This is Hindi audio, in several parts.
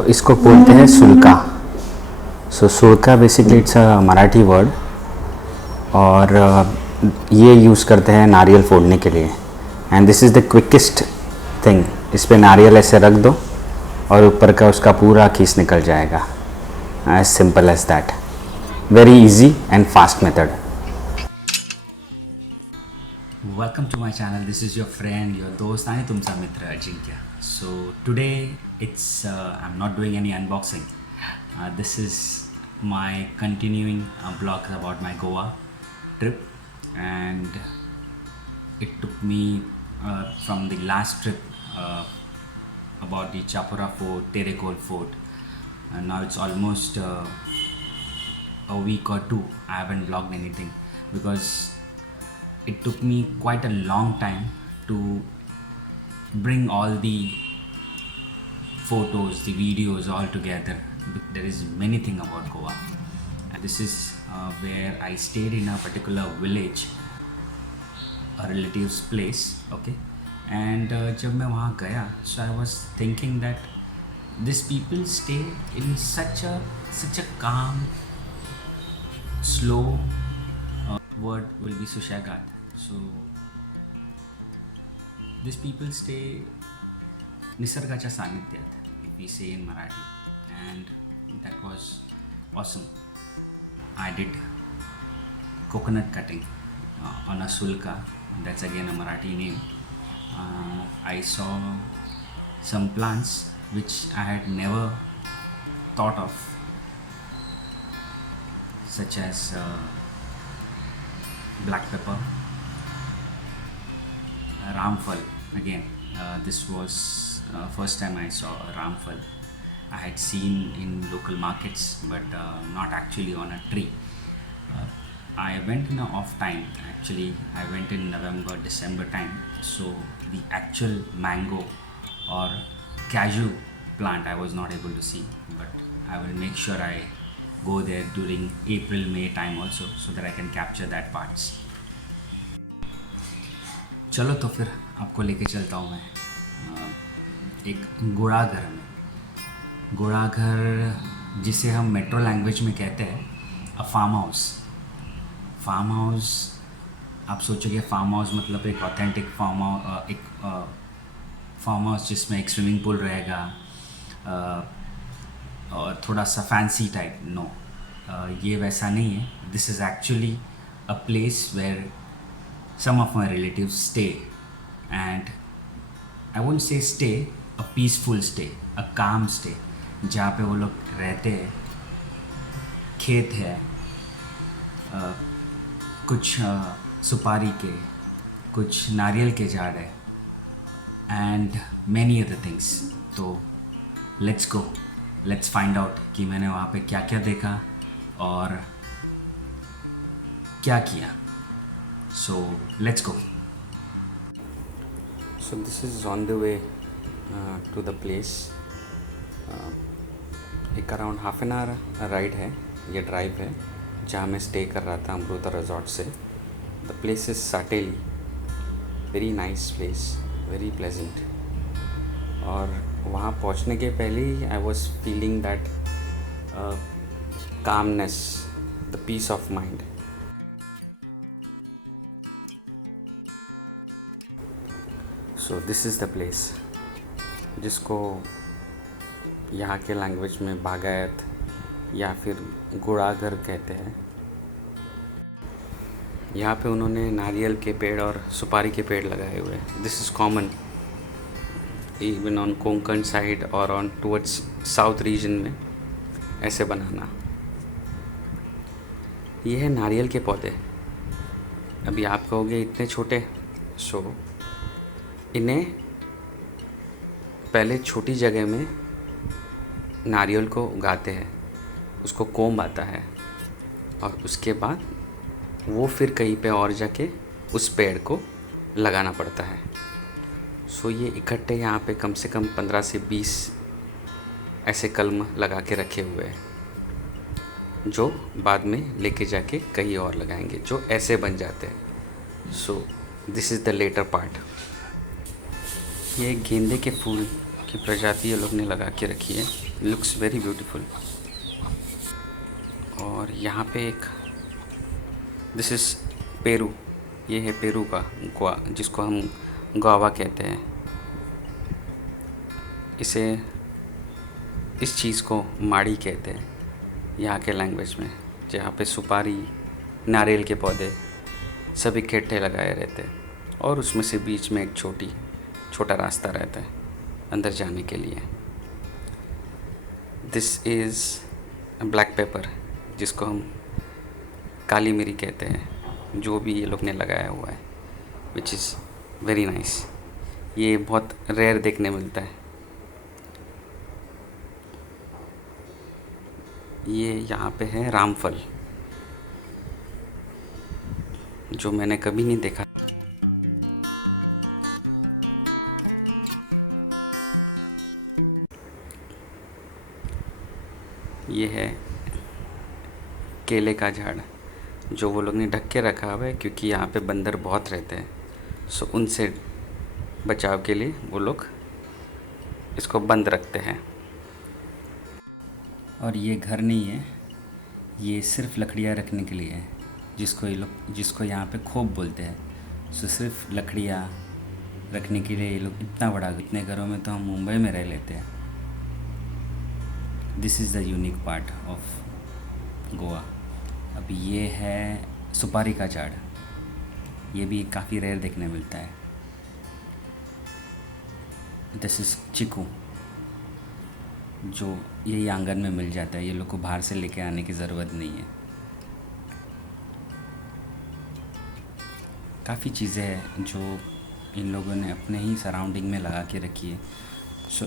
तो इसको बोलते हैं सुल्का। सो सुल्का basically it's a Marathi word, और ये यूज़ करते हैं नारियल फोड़ने के लिए। And this is the quickest thing. इस पर नारियल ऐसे रख दो और ऊपर का उसका पूरा खीस निकल जाएगा। As simple as that. Very easy and fast method. Welcome to my channel. This is your friend, your dost, and tumcha mitra Ajinkya. So today I'm not doing any unboxing. This is my continuing vlog about my Goa trip, and it took me from the last trip about the Chapura Fort, Terekol Fort, and now it's almost a week or two. I haven't vlogged anything because it took me quite a long time to bring all the photos, the videos all together. There is many things about Goa, and this is where I stayed in a particular village, a relative's place. Okay, and जब मैं वहाँ गया, so I was thinking that these people stay in such a calm, slow, word will be Sushagat. So these people stay निसर्गाच्या सानिध्यात, if we say in Marathi, and that was awesome. I did coconut cutting on a sulka. That's again a Marathi name. I saw some plants which I had never thought of, such as black pepper, ramphal. Again, this was first time I saw a ramphal. I had seen in local markets, but not actually on a tree. I went in an off time. Actually, I went in November, December time. So the actual mango or cashew plant I was not able to see, but I will make sure I go there during April, May time also, so that I can capture that parts. चलो तो फिर आपको लेके चलता हूँ मैं एक गुड़ाघर में। गुड़ाघर जिसे हम मेट्रो लैंग्वेज में कहते हैं a farm house. Farm house, आप सोचोगे फार्म हाउस मतलब एक ऑथेंटिक फार्म हाउस, एक फार्म हाउस जिसमें एक स्विमिंग पूल रहेगा और थोड़ा सा फैंसी टाइप। नो, ये वैसा नहीं है। This is actually a place where some of my relatives stay, and I won't say stay, a peaceful stay, a calm stay, जहाँ पे वो लोग रहते हैं। खेत है, कुछ सुपारी के, कुछ नारियल के झाड़ है, and many other things. तो let's go, let's find out कि मैंने वहाँ पे क्या क्या देखा और क्या किया. So let's go. So this is on the way to the place. एक around half an hour ride है, ये ड्राइव है जहाँ मैं स्टे कर रहा था अमृता रिजॉर्ट से. The place is Sateli. Very nice place, very pleasant. और वहाँ पहुँचने के पहले ही I was feeling that calmness, the peace of mind. So this is the place जिसको यहाँ के लैंग्वेज में बागायत या फिर गुड़ाघर कहते हैं. यहाँ पे उन्होंने नारियल के पेड़ और सुपारी के पेड़ लगाए हुए हैं. This is common even on Konkan side और ऑन टुवर्ड्स साउथ रीजन में ऐसे बनाना. ये है नारियल के पौधे. अभी आप कहोगे इतने छोटे. सो इन्हें पहले छोटी जगह में नारियल को उगाते हैं, उसको कोंब आता है और उसके बाद वो फिर कहीं पे और जाके उस पेड़ को लगाना पड़ता है. सो ये इकट्ठे यहाँ पे कम से कम 15 से 20 ऐसे कलम लगा के रखे हुए हैं, जो बाद में लेके जाके कहीं और लगाएंगे, जो ऐसे बन जाते हैं. So this is the later part. ये गेंदे के फूल की प्रजाति ये लोग ने लगा के रखी है. Looks very beautiful. और यहाँ पे एक, दिस इज़ पेरू, ये है पेरू का गोवा, जिसको हम गुआवा कहते हैं। इस चीज़ को माड़ी कहते हैं यहाँ के लैंग्वेज में, जहाँ पे सुपारी, नारियल के पौधे सब इकट्ठे लगाए रहते हैं और उसमें से बीच में एक छोटा रास्ता रहता है अंदर जाने के लिए। दिस इज़ ब्लैक पेपर, जिसको हम काली मिरी कहते हैं, जो भी ये लोग ने लगाया हुआ है, विच इज़ वेरी नाइस। ये बहुत रेयर देखने मिलता है। ये यहाँ पे है रामफल, जो मैंने कभी नहीं देखा। ये है केले का झाड़, जो वो लोग ने ढक के रखा हुआ है, क्योंकि यहाँ पे बंदर बहुत रहते हैं। सो उनसे बचाव के लिए वो लोग इसको बंद रखते हैं। और ये घर नहीं है, ये सिर्फ लकड़ियाँ रखने के लिए है, जिसको यहाँ पे खोप बोलते हैं। सो सिर्फ लकड़ियाँ रखने के लिए ये लोग इतना बड़ा, इतने घरों में तो हम मुंबई में रह लेते हैं। This is the unique part of Goa. अब ये है सुपारी का झाड़, ये भी काफ़ी रेयर देखने मिलता है। दिस इज़ चीकू, जो यही आंगन में मिल जाता है, ये लोग को बाहर से लेके आने की ज़रूरत नहीं है। काफ़ी चीज़ें हैं जो इन लोगों ने अपने ही सराउंडिंग में लगा के रखी है। सो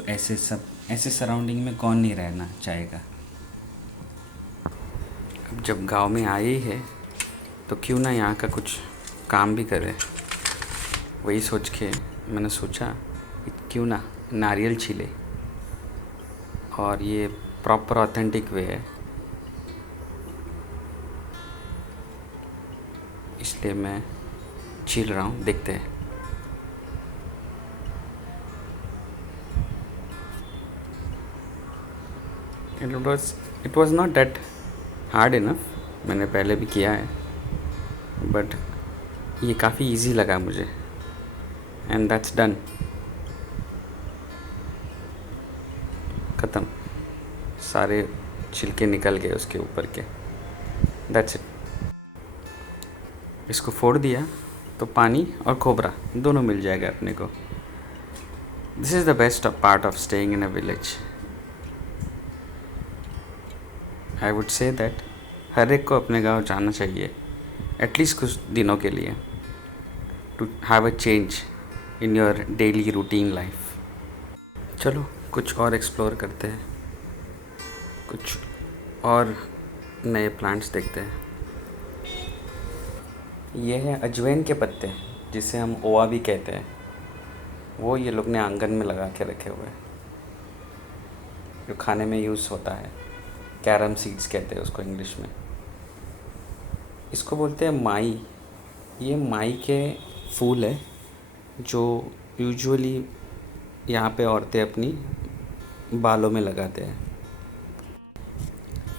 ऐसे सराउंडिंग में कौन नहीं रहना चाहेगा। अब जब गांव में आए ही है तो क्यों ना यहाँ का कुछ काम भी करे। वही सोच के मैंने सोचा क्यों ना नारियल छीले, और ये प्रॉपर ऑथेंटिक वे है, इसलिए मैं छील रहा हूँ। देखते हैं। It was not that hard enough, मैंने पहले भी किया है, बट ये काफ़ी इजी लगा मुझे। एंड दैट्स डन, ख़त्म, सारे छिलके निकल गए उसके ऊपर के। That's it. इसको फोड़ दिया तो पानी और खोबरा दोनों मिल जाएगा अपने को। This is the best part of staying in a village. I would say that हर एक को अपने गांव जाना चाहिए, एटलीस्ट कुछ दिनों के लिए, to have a change in your daily routine life. चलो कुछ और एक्सप्लोर करते हैं, कुछ और नए प्लांट्स देखते हैं। ये है अजवाइन के पत्ते, जिसे हम ओवा भी कहते हैं, वो ये लोग ने आंगन में लगा के रखे हुए हैं, जो खाने में यूज़ होता है। कैरम सीड्स कहते हैं उसको इंग्लिश में। इसको बोलते हैं माई। ये माई के फूल है, जो यूजुअली यहाँ पे औरतें अपनी बालों में लगाते हैं,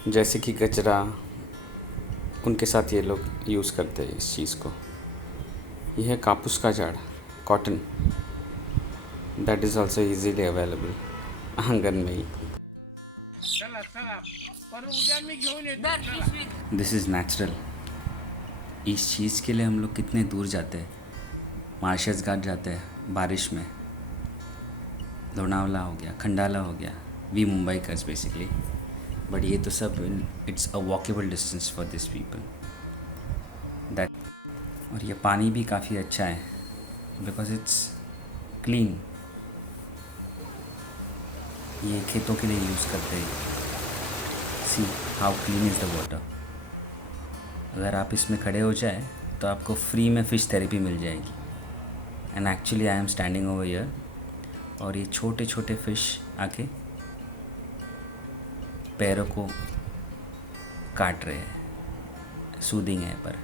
जैसे कि गजरा, उनके साथ ये लोग यूज़ करते हैं इस चीज़ को। यह है कापूस का झाड़, cotton, that is also easily available आंगन में ही। This is natural. इस चीज़ के लिए हम लोग कितने दूर जाते हैं, मार्शस घाट जाते हैं बारिश में, लोनावला हो गया, खंडाला हो गया, we Mumbaikars basically, but ये तो सब it's a walkable distance for this people that. और ये पानी भी काफ़ी अच्छा है बिकॉज इट्स क्लीन। ये खेतों के लिए यूज़ करते हैं। See how clean is the water. अगर आप इसमें खड़े हो जाए तो आपको फ्री में फ़िश थेरेपी मिल जाएगी। And actually I am standing over here, और ये छोटे छोटे फ़िश आके पैरों को काट रहे हैं, सूदिंग है। पर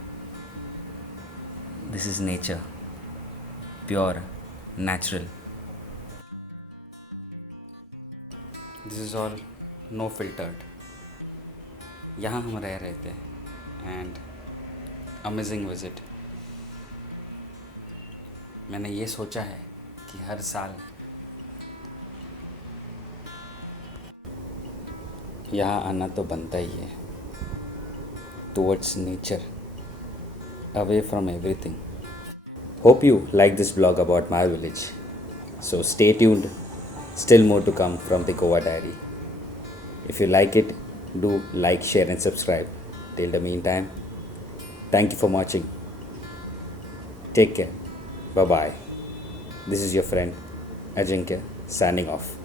this is nature, pure, natural. This is all know filtered. यहाँ हम रह रहे थे एंड अमेजिंग विज़िट। मैंने ये सोचा है कि हर साल यहाँ आना तो बनता ही है, towards nature, away from everything. Hope you like this blog about my village. So stay tuned, still more to come from the Goa Diary. If you like it, do like, share, and subscribe. Till the meantime, thank you for watching. Take care. Bye bye. This is your friend Ajinkya signing off.